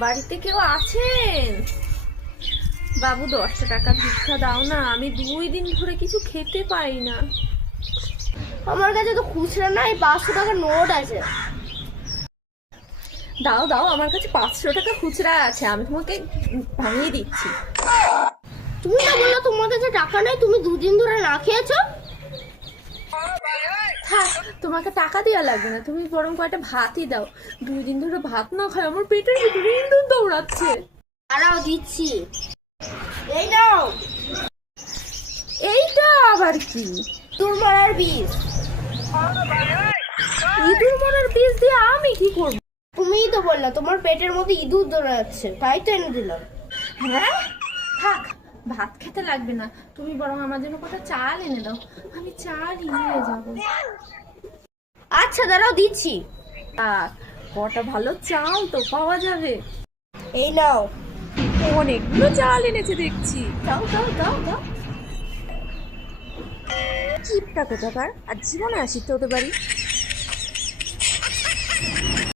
বাড়িতে কেউ আছেন? বাবু 10 টাকা ভিক্ষা দাও না, আমি 2 দিন ধরে কিছু খেতে পাই না। আমার কাছে তো খুচরা নাই, 500 টাকার নোট আছে। দাও দাও, আমার কাছে 500 টাকা খুচরা আছে, আমি তোমাকে ভাঙিয়ে দিচ্ছি। তুমি না বললো তোমার কাছে টাকা নেই, তুমি 2 দিন ধরে না খেয়েছো। থাক, তোমাকে টাকা দেওয়া লাগবে না, তুমি বরং কয়টা ভাতই দাও। 2 দিন ধরে ভাত না খাই আমার পেটের ভিতরে ইঁদুর দৌড়াচ্ছে। দাঁড়াও দিচ্ছি, এই নাও। এইটা আবার কি? ইঁদুর মারার বিষ। ইঁদুর মারার বিষ দিয়ে আমি কি করব? তুমিই তো বললা তোমার পেটের মধ্যে ইঁদুর দৌড়াচ্ছে, তাই তো এনে দিলাম। হ্যাঁ, থাক, ভাত খেতে লাগবে না, তুমি বরং আমার জন্য কটা চাল এনে দাও, আমি চাল নিয়ে যাবো। আচ্ছা দাঁড়াও দিচ্ছি। আর কটা ভালো চাল তো পাওয়া যাবে। এই নাও। অনেকগুলো চাল এনেছে দেখছি, দাও দাও দাও দাও। কিপটা কোথাকার, আর জীবনে আসি তো ওদের বাড়ি।